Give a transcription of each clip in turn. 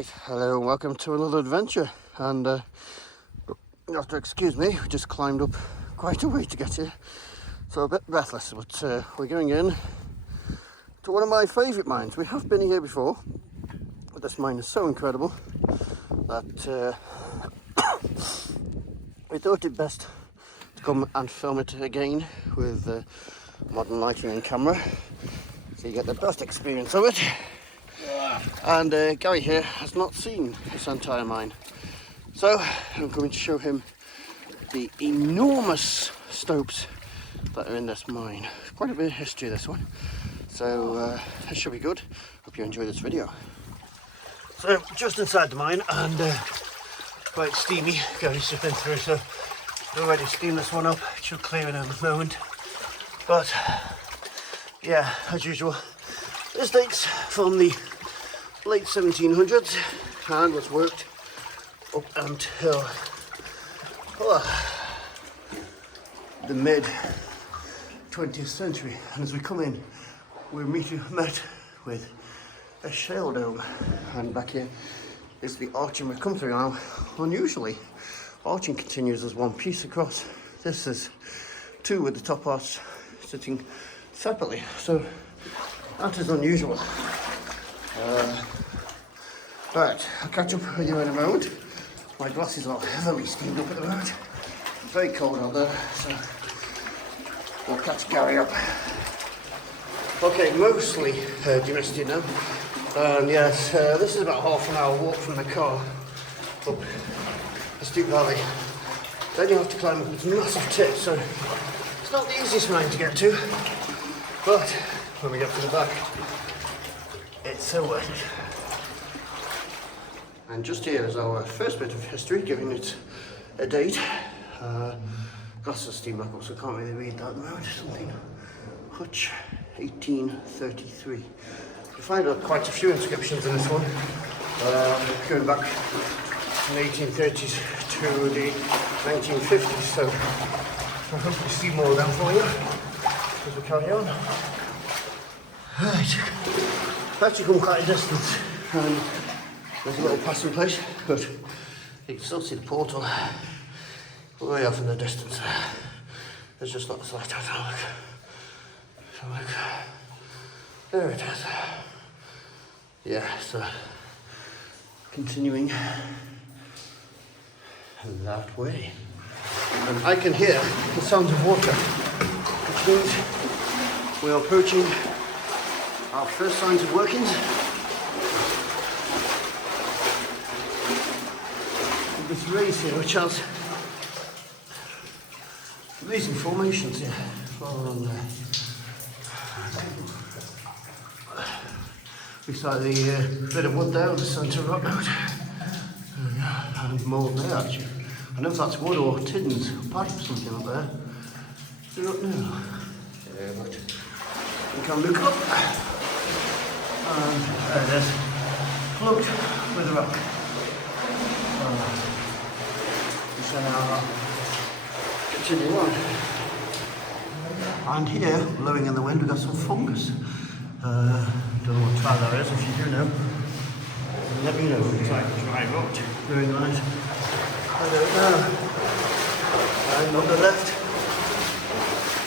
Right, hello and welcome to another adventure. And you have to excuse me, we just climbed up quite a way to get here, so a bit breathless, but we're going in to one of my favourite mines. We have been here before, but this mine is so incredible that we thought it best to come and film it again with modern lighting and camera, so you get the best experience of it. And Gary here has not seen this entire mine, so I'm going to show him the enormous stopes that are in this mine. Quite a bit of history, this one, so this should be good. Hope you enjoy this video. So just inside the mine, and quite steamy. Gary's just been through, so already steamed this one up. It should clear in a moment, but yeah, as usual, this dates from the late 1700s and was worked up until the mid 20th century. And as we come in, we're met with a shale dome, and back here is the arching we come through now. Unusually, arching continues as one piece across. This is two with the top arch sitting separately, so that is unusual. Right, I'll catch up with you in a moment. My glasses are heavily steamed up at the moment. It's very cold out there, so we'll catch Gary up. Okay, mostly demisted now. And yes, this is about half an hour walk from the car up a steep valley. Then you have to climb up this massive tip, so it's not the easiest mine to get to, but when we get to the back, it's so worth it. And just here is our first bit of history, giving it a date. Glasses are steamed back up, so I can't really read that at the moment. Something Hutch, 1833. You find quite a few inscriptions in this one, going back from the 1830s to the 1950s. So I hope to see more of them for you as we carry on. Right, I've actually come quite a distance, and there's a little passing place, but you can still see the portal way off in the distance. There's just not the slight out. So look, there it is. Yeah, so continuing that way, and I can hear the sounds of water, which means we are approaching our first signs of workings. This race here, which has amazing formations here, along there. Beside the bit of wood there with the centre rock out, and mould there actually. I don't know if that's wood or tins, pipe or something up there. I don't know. Yeah, but we can look up, and there it is, plugged with a rock. So now continue on. And here, blowing in the wind, we've got some fungus. Don't know what type that is. If you do know, let me know. It's like dry rot growing on it. I don't know. And on the left,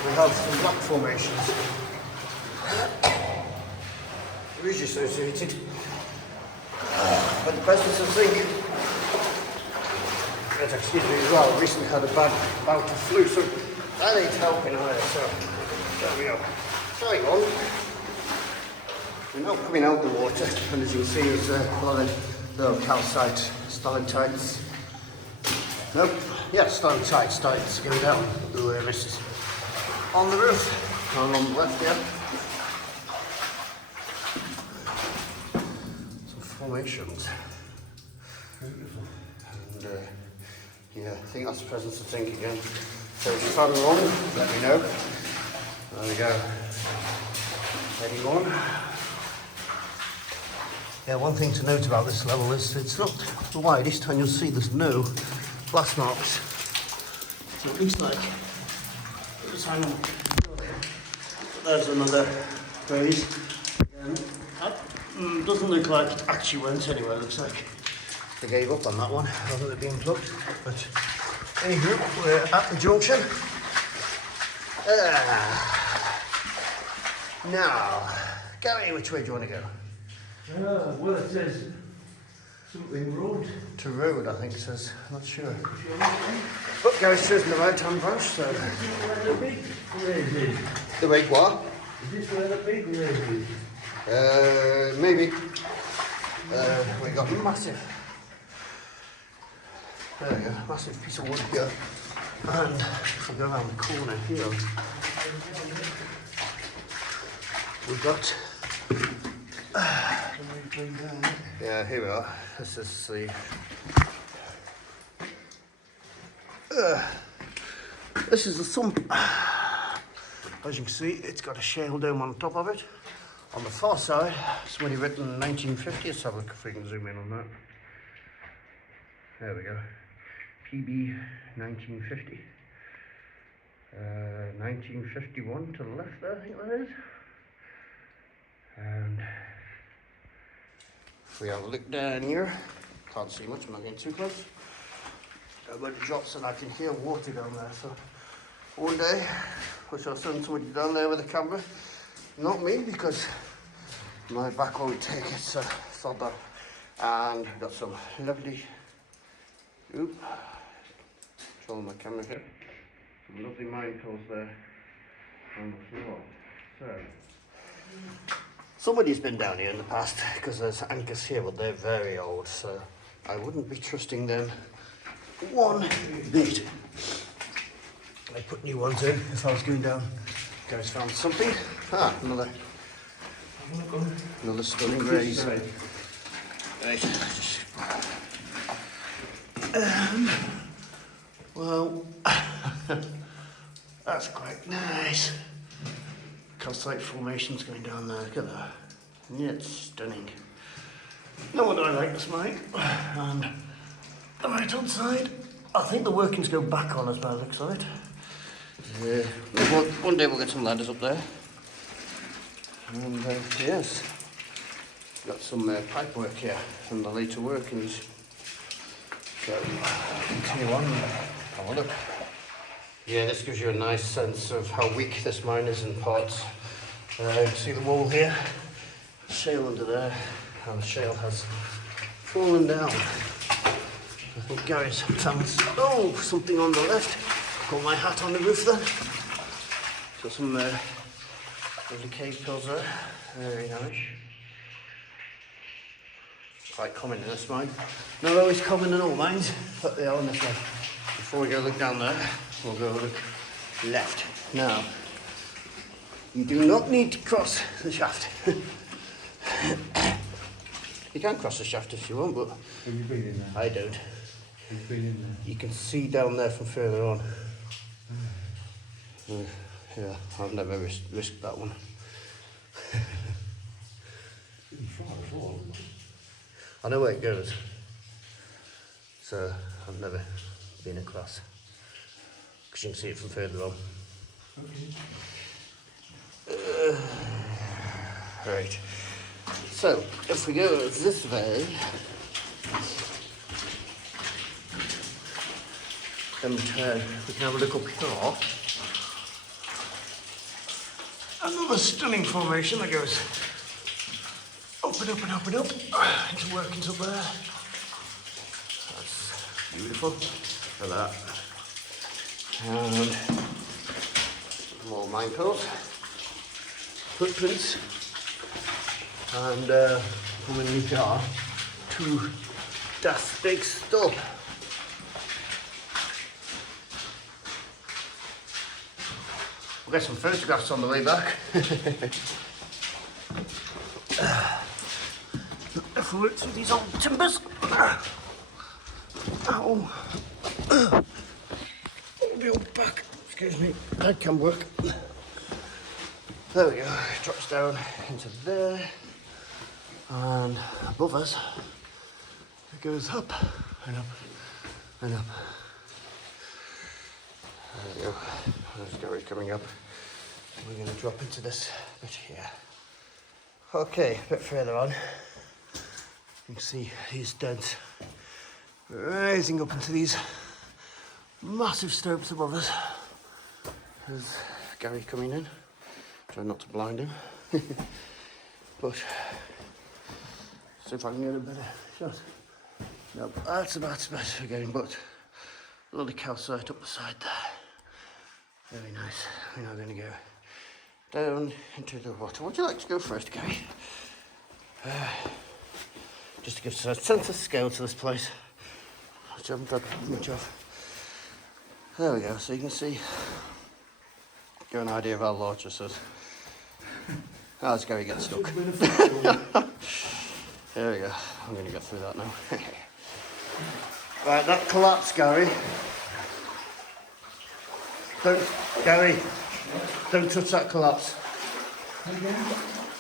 we have some black formations. Usually associated with the presence of zinc. Excuse me as well, recently had a bad bout of flu, so that ain't helping either, so there we go. Carrying on. We're now coming out of the water, and as you can see, there's a lot of little calcite stalactites. Nope, yeah, stalactites going down the mist on the roof, and on the left here. Some formations. Beautiful. And yeah, I think that's the presence of zinc again. So if you found wrong, let me know. There we go. Heading on. Yeah, one thing to note about this level is it's not the widest, and you'll see there's no blast marks. So it looks like it's there's another raise again up. Doesn't look like it actually went anywhere. Looks like they gave up on that one. Hasn't it been plugged? But anywho, we're at the junction. Now, Gary, which way do you want to go? Well, it says something road. To road, I think it says. I'm not sure. But Gary's chosen the right-hand branch, so. Is this where the big race is? The big what? Is this where the big race is? Maybe. We got massive. There we go, massive piece of wood here. And if we go around the corner here, we've got. Yeah, here we are. This is the. This is the sump. As you can see, it's got a shale dome on top of it. On the far side, somebody written 1950. Let's have a look if we can zoom in on that. There we go. PB 1950. 1951 to the left there, I think that is. And if we have a look down here, can't see much, I'm not getting too close. When it drops and I can hear water down there. So one day I shall send somebody down there with a camera. Not me, because my back won't take it, so it's not that. And got some lovely, controlling my camera here, some lovely mine pills there on the floor. So, somebody's been down here in the past, because there's anchors here, but they're very old, so I wouldn't be trusting them one bit. I put new ones in if I was going down. Guys found something. Another stunning raise. Right. Well, that's quite nice. Calcite formations going down there. Look at that. Yeah, it's stunning. No wonder I like this mine. And the right hand side, I think the workings go back on as by the looks of it. One day we'll get some ladders up there. And yes, got some pipe work here and the later workings. So continue on, have a look. Yeah, this gives you a nice sense of how weak this mine is in parts. See the wall here? Shale under there, and the shale has fallen down. I think Gary's found something on the left. Got my hat on the roof then. Got some lovely cave pills there. Very nice. Quite common in this mine. Not always common in all mines, but they are in this one. Before we go look down there, we'll go look left. Now, you do not need to cross the shaft. You can cross the shaft if you want, but Have you been in there? I don't. You've been in there? You can see down there from further on. Yeah, I've never risked that one. I know where it goes, so I've never been across, because you can see it from further on. Okay. Right, so if we go this way, then we can have a look up here. Another stunning formation that goes up and up and up and up into workings up there. That's beautiful. Look at that. And more mine pills, footprints, and coming in here to Das Big Stub. We'll get some photographs on the way back. If we work through these old timbers. Ow. The old back, excuse me, that can work. There we go, it drops down into there. And above us, it goes up and up and up. There we go, there's Gary coming up. We're going to drop into this bit here. Okay, a bit further on, you can see these dents rising up into these massive slopes above us. There's Gary coming in. Try not to blind him. But see if I can get a better shot. Nope, that's about as best again, but a lot of calcite up the side there. Very nice. We're now going to go down into the water. Would you like to go first, Gary? Just to give us a sense of scale to this place, which I haven't had much of. There we go, so you can see, get an idea of how large this is. As Gary gets stuck. There we go, I'm going to get through that now. Right, that collapse, Gary. Gary, don't touch that collapse.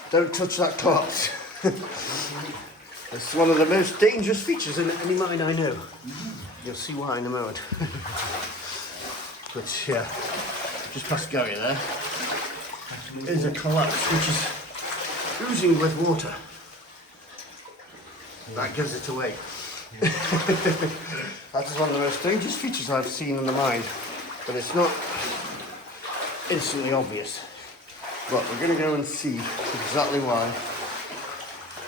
Don't touch that collapse. It's one of the most dangerous features in any mine I know. You'll see why in a moment. But yeah, just past Gary there is a collapse which is oozing with water. That gives it away. That is one of the most dangerous features I've seen in the mine, but it's not instantly obvious. But we're going to go and see exactly why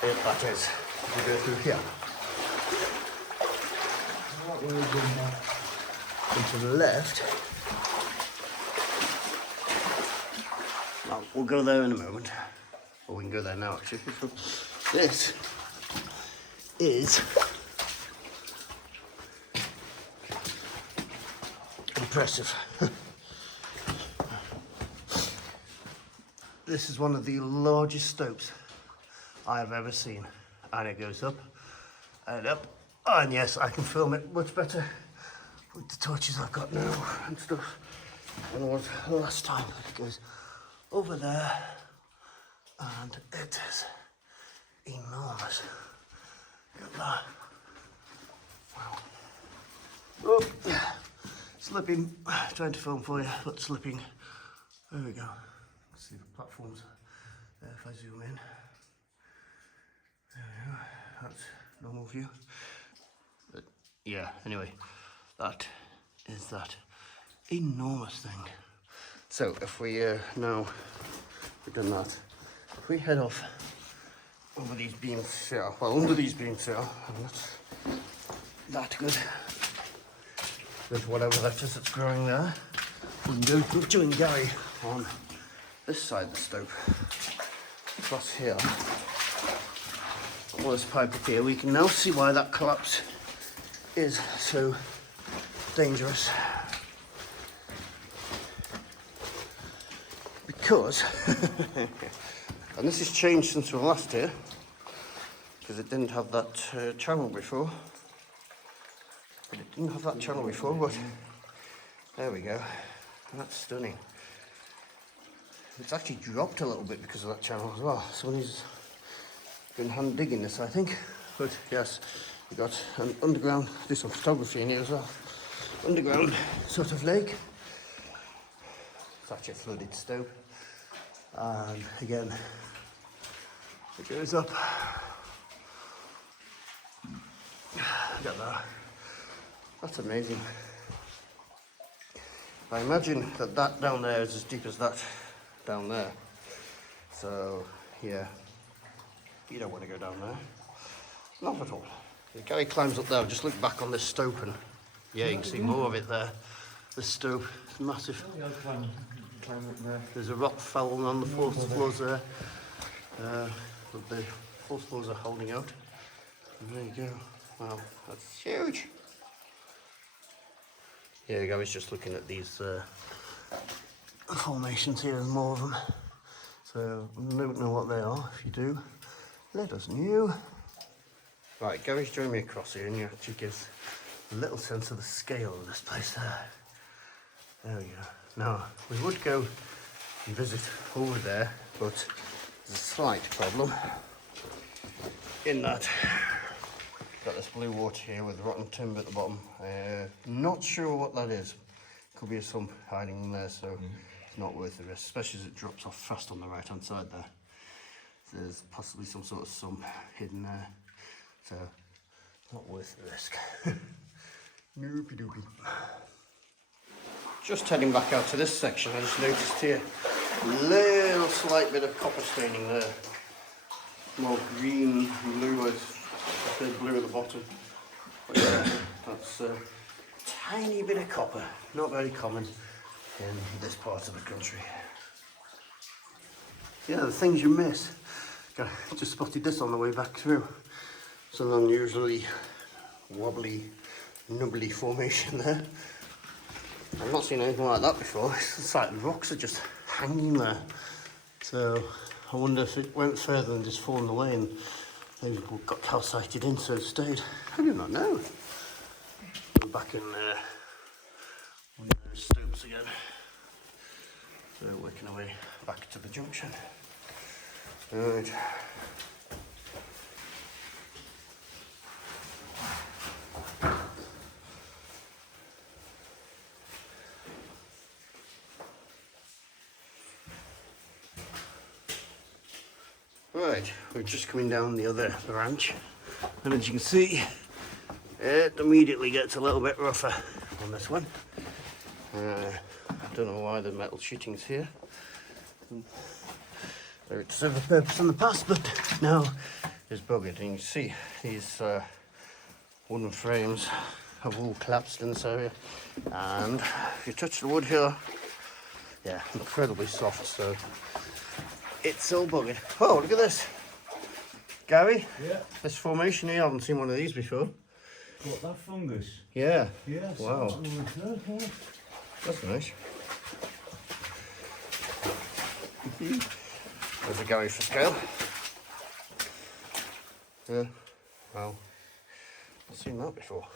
that is. We go through here. And to the left. Now, we'll go there in a moment. Or we can go there now, actually. This is impressive. This is one of the largest stopes I have ever seen, and it goes up and up, and yes, I can film it much better with the torches I've got now and stuff than it was last time. It goes over there, and it is enormous. Look at that. Wow. Oh, slipping, trying to film for you, but slipping. There we go. See the platforms there if I zoom in. There we go, that's normal view. But yeah, anyway, that is that enormous thing. So if we now we've done that, if we head off over these beams here, well under these beams here, and that's that good. With whatever lettuce that's growing there, we can go join Gary on this side of the stope, across here, all this pipe up here. We can now see why that collapse is so dangerous. Because, and this has changed since we were last here, because it didn't have that channel before. But there we go. That's stunning. It's actually dropped a little bit because of that channel as well. Somebody's been hand digging this, I think. But yes, we got an underground, do some photography in here as well. Underground sort of lake. It's actually a flooded stope. And again, it goes up. Look at that. That's amazing. I imagine that down there is as deep as that down there. So, yeah, you don't want to go down there. Not at all. If Gary climbs up there, just look back on this stope and yeah, you can see more of it there. This stope is massive. Climb up there. There's a rock fallen on the fourth floors there. But the fourth floors are holding out. And there you go. Wow, that's huge. Yeah, Gary's just looking at these formations here, and more of them. So I don't know what they are. If you do, let us know. Right, Gary's joined me across here, and he actually gives a little sense of the scale of this place there. There we go. Now, we would go and visit over there, but there's a slight problem in that got this blue water here with rotten timber at the bottom. Not sure what that is. Could be a sump hiding in there, so it's not worth the risk, especially as it drops off fast on the right hand side there. There's possibly some sort of sump hidden there, so not worth the risk. Noopy doopy. Just heading back out to this section, I just noticed here little slight bit of copper staining there. More green, blue, the blue at the bottom. But yeah, that's a tiny bit of copper, not very common in this part of the country. Yeah, the things you miss. Just spotted this on the way back through. It's an unusually wobbly, nubbly formation there. I've not seen anything like that before. It's like the rocks are just hanging there. So I wonder if it went further and just fallen away and maybe got calcited in, so it stayed. I do not know. We're back in one of those stopes again. So working our way back to the junction. Right. Right, we're just coming down the other branch, and as you can see, it immediately gets a little bit rougher on this one. I don't know why the metal sheeting's here. It served a purpose in the past, but now it's buggered. And you can see these wooden frames have all collapsed in this area, and if you touch the wood here, yeah, incredibly soft, so it's all buggered. Oh, look at this. Gary? Yeah. This formation here, I haven't seen one of these before. What, that fungus? Yeah. Yeah. Wow. That's nice. There's a Gary for scale. Yeah. Wow. I've seen that before.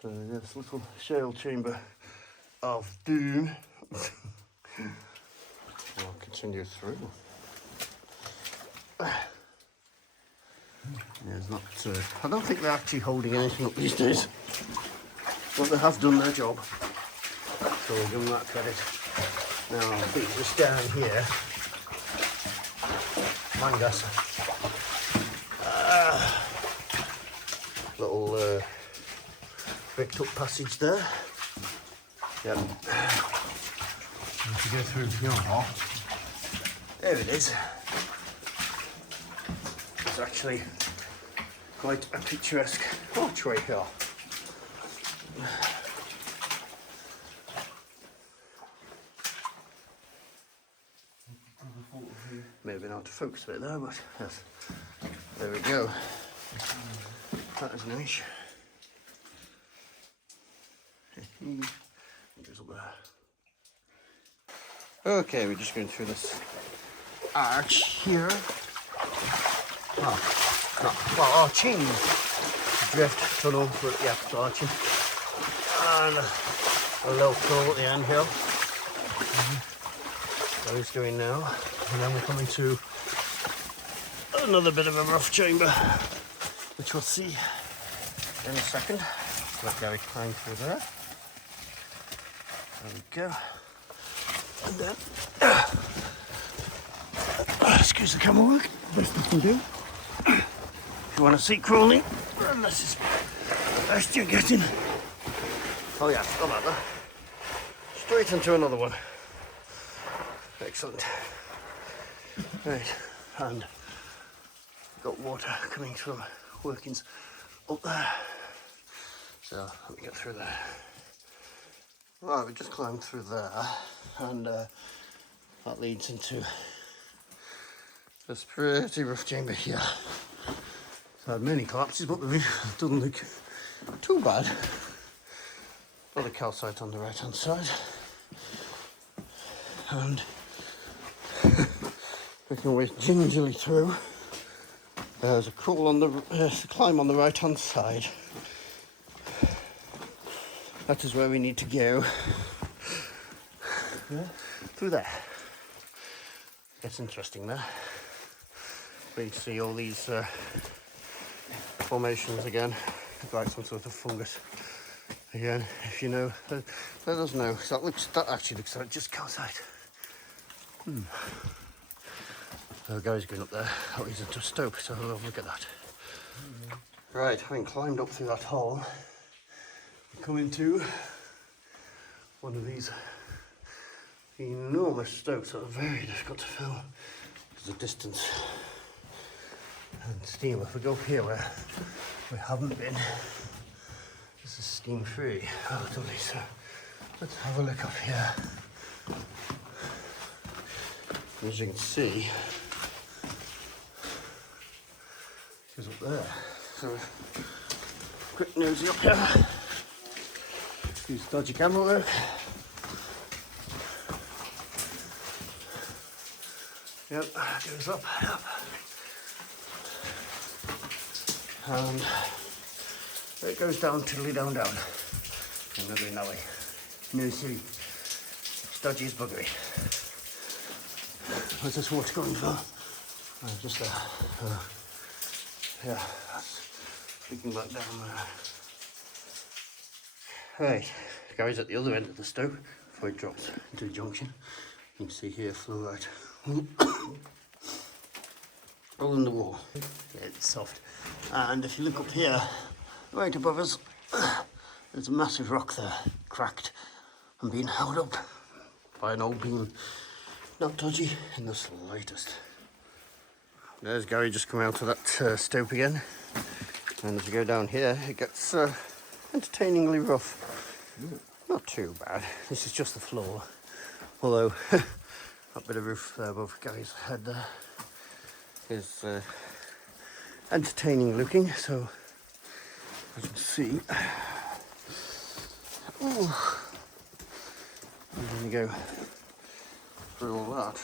So this little shale chamber of doom. I'll continue through. There's not. I don't think they're actually holding anything up these days, but they have done their job. So we'll give them that credit. Now I'll put this down here. Mangas. Little bricked up passage there. Yep. To go through here. There it is. It's actually quite a picturesque archway here. Maybe not to focus a bit there, but yes. There we go. That is nice. Goes up there. Okay, we're just going through this arch here. Well, arching. Drift tunnel, but yeah, it's arching. And a little tunnel at the end here. So he's doing now. And then we're coming to another bit of a rough chamber, which we'll see in a second. Let Gary climb through there. There we go. And then, excuse the camera work, best I can do. If you want to see crawling, and this is the best you're getting. Oh yeah, forgot about that. Straight into another one. Excellent. Right, and got water coming from workings up there. So let me get through there. Right, we just climbed through there, and that leads into this pretty rough chamber here. So I had many collapses, but the roof doesn't look too bad. Got a calcite on the right hand side, and working our way gingerly through. There's a crawl on the climb on the right hand side. That is where we need to go. Yeah. Through there. It's interesting there. We see all these formations again, like some sort of fungus. Again, if you know, let us know. So that actually looks like just calcite. The guy's going up there. Oh, he's into a stope, so we'll have a look at that. Right, having climbed up through that hole, we come into one of these enormous stopes that are very difficult to fill because of distance and steam. If we go up here where we haven't been, this is steam free relatively, so let's have a look up here. As you can see, goes up there. So quick nosy up here. Use dodgy camera work. Yep, goes up, up. And it goes down, tiddly down, down. And we're going that way. No silly. It's dodgy as buggery. Where's this water going for? Just there. Yeah, that's leaking back down there. Right, guys, at the other end of the stope, before it drops into the junction, you can see here fluoride. All in the wall. Yeah, it's soft. And if you look up here, right above us, there's a massive rock there, cracked and being held up by an old beam. Not dodgy in the slightest. There's Gary just coming out of that stope again. And as you go down here, it gets entertainingly rough. Not too bad. This is just the floor. Although, that bit of roof there above Gary's head there is entertaining looking. So, as you can see, oh, I'm going to go through all that.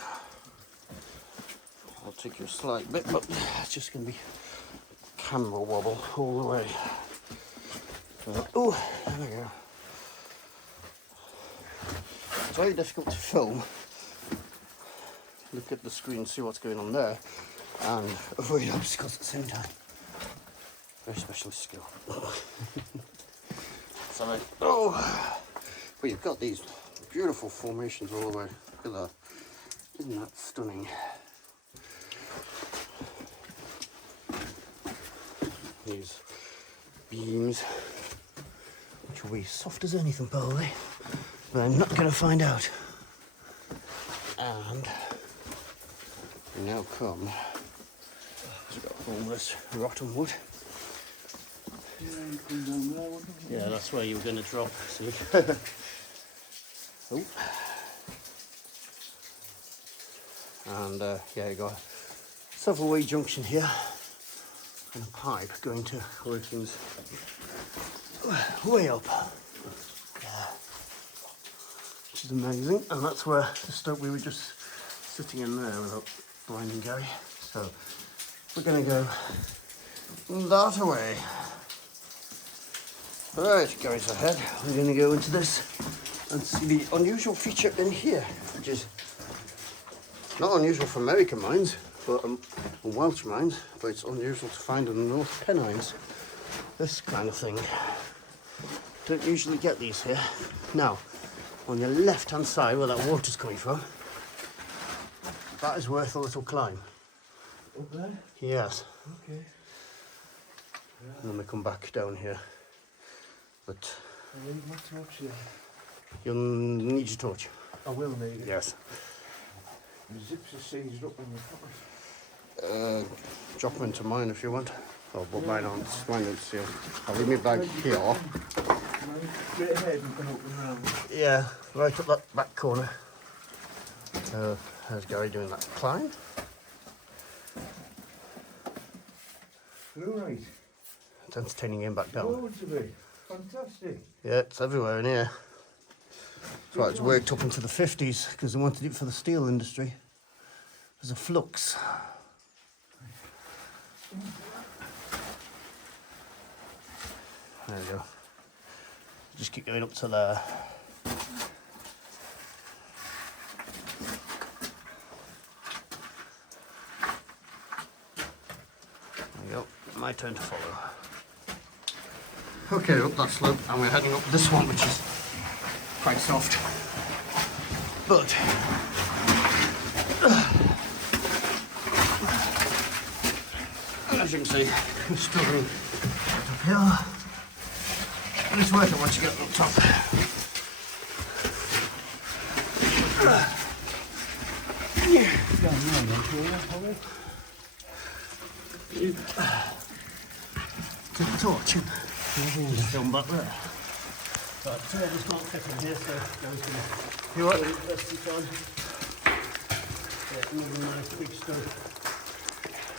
I'll take you a slight bit, but it's just going to be camera wobble all the way. So, oh, there we go. It's very difficult to film. Look at the screen, see what's going on there, and avoid obstacles at the same time. Very specialist skill. Sorry. Oh, but you've got these beautiful formations all the way. Look at that. Isn't that stunning? These beams, which will be soft as anything probably, but I'm not going to find out. And we now come, we've got all this rotten wood. Yeah, that's where you were going to drop, see? Oh. And yeah, you got a several way junction here and a pipe going to workings way up. Yeah. Which is amazing, and that's where the stope we were just sitting in there without blinding Gary. So we're going to go that away. Right, Gary's ahead. We're going to go into this and see the unusual feature in here, which is not unusual for American mines, but Welsh mines, but it's unusual to find in the Northern Pennines. This kind of thing. Don't usually get these here. Now, on the left-hand side where that water's coming from, that is worth a little climb. Up there? Yes. Okay. And then we come back down here. But I'll leave my torch here. you'll need your torch. I will need it. Yes. The zips are seized up in the cupboard. Drop them into mine if you want. Oh, but mine aren't sealed. I'll leave my bag here. Straight ahead and can open round. Yeah, right up that back corner. So there's Gary doing that climb. Right. It's entertaining him back down. Loads of it. Fantastic. Yeah, it's everywhere in here. That's why it's worked up into the 50s, because they wanted it for the steel industry. There's a flux. There we go. Just keep going up to there. There we go. My turn to follow. Okay, up that slope, and we're heading up this one, which is quite soft. But As you can see, I'm struggling uphill. But it's worth it once you get to the top. To the torch and film back there. But just can't fit in here, so Gary's going to do it the best he can. Yeah, another nice big stove.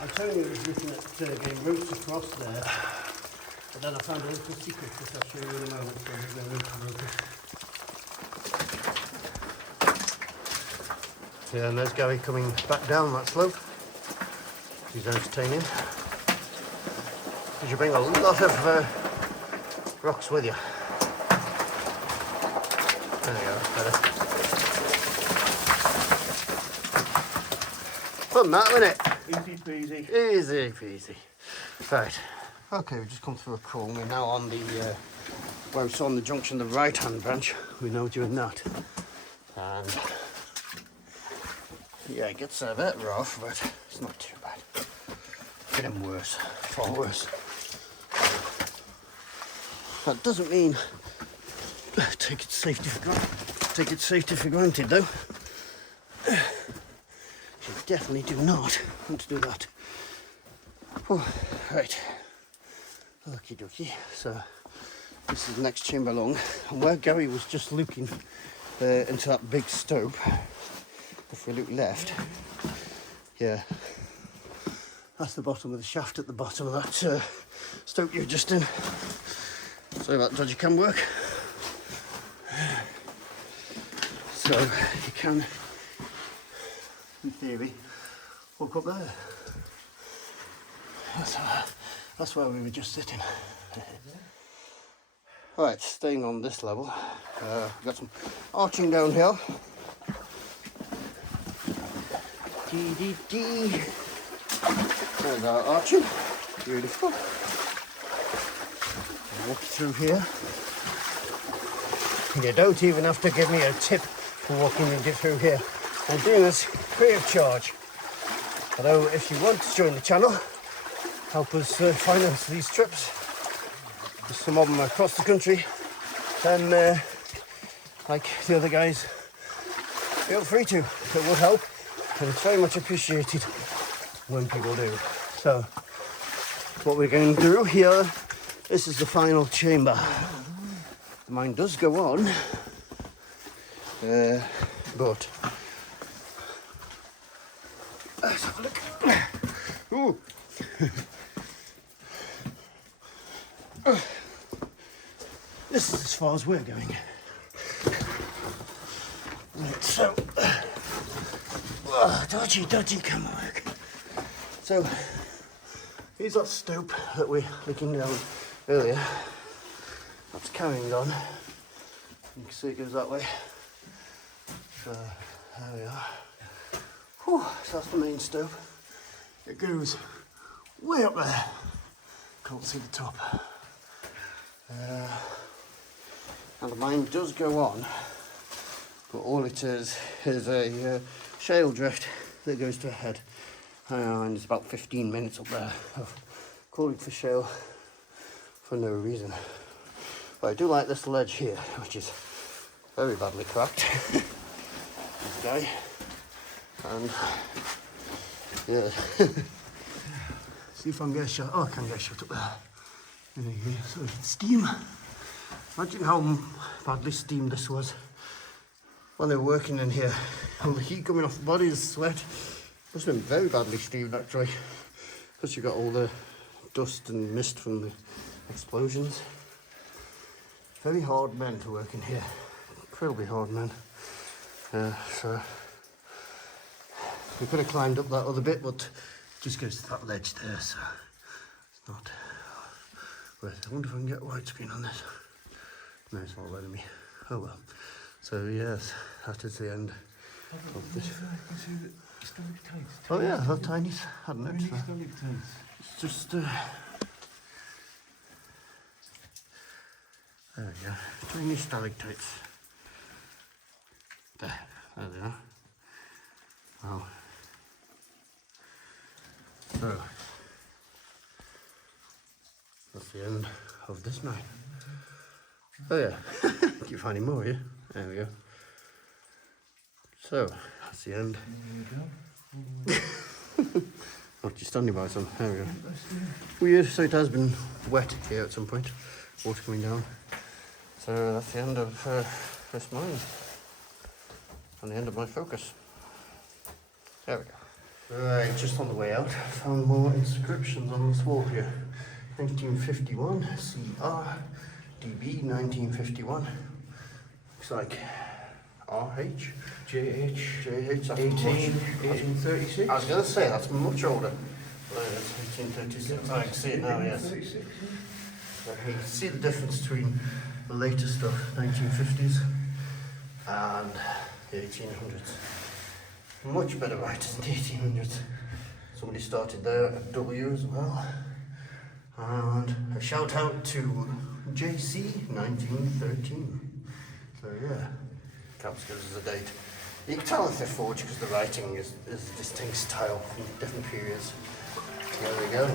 I told you I was looking at getting ropes across there, but then I found a little secret which I'll show you in a moment, so there's no rope to rope it. Yeah, and there's Gary coming back down that slope. He's entertaining. Because you bring a lot of rocks with you. There you go, better. Fun that, wasn't it? Easy peasy. Easy peasy. Right. Okay, we've just come through a call. We're now on the where we saw on the junction the right hand branch. We're now doing that. And yeah, it gets a bit rough, but it's not too bad. Getting worse, far worse. That doesn't mean take its safety for granted, though. You definitely do not want to do that. Oh, right. Okie dokie. So this is the next chamber along, and where Gary was just looking into that big stope. If we look left, yeah, that's the bottom of the shaft at the bottom of that stope you were just in. Sorry about dodgy cam work. So you can, in theory, walk up there. That's where we were just sitting. Right, staying on this level, we've got some arching downhill. There's our arching, beautiful. Walk through here. You don't even have to give me a tip for walking through here. I'm doing this free of charge. Although if you want to join the channel, help us finance these trips, there's some of them across the country, then like the other guys, feel free to. It will help, and it's very much appreciated when people do. So what we're going to do here, this is the final chamber. Mine does go on, but let's have a look. Ooh. This is as far as we're going. Right, so dodgy camera work. So here's that stope that we're looking down earlier. That's carrying on. You can see it goes that way. So there we are. Whew, so that's the main stope. It goes way up there. Can't see the top. And the mine does go on, but all it is a shale drift that goes to a head. And it's about 15 minutes up there of calling for shale for no reason. But I do like this ledge here, which is very badly cracked. This guy. And yeah. See if I can get a shot. Oh, I can get a shot up there. There you go. So steam. Imagine how badly steamed this was when they were working in here. All the heat coming off the body, the sweat. Must have been very badly steamed actually. Plus you got all the dust and mist from the explosions. Very hard men to work in here. Incredibly hard men. So we could have climbed up that other bit, but it just goes to that ledge there, so it's not worth it. I wonder if I can get widescreen on this. No, it's not letting me. Oh well. So yes, that is the end of this. Oh yeah, how tiny. I hadn't noticed that. It's just there we go. Tiny stalactites. There they are. Wow. So That's the end of this mine. Oh yeah, keep finding more here. There we go. So, that's the end. Not just standing by some. There we go. Weird, so it has been wet here at some point. Water coming down. So that's the end of this mine. And the end of my focus. There we go. Right, just on the way out, found more inscriptions on this wall here. 1951, CR, DB 1951. Looks like RH, JH, that's 1836. I was going to say, that's much older. That's 1836, I can see it now, yes. You can see the difference between the later stuff, 1950s, and the 1800s. Much better writers in the 1800s. Somebody started there at W as well. And a shout out to JC 1913. So yeah, counts good as a date. You can tell if they're forged because the writing is a distinct style from different periods. There we go.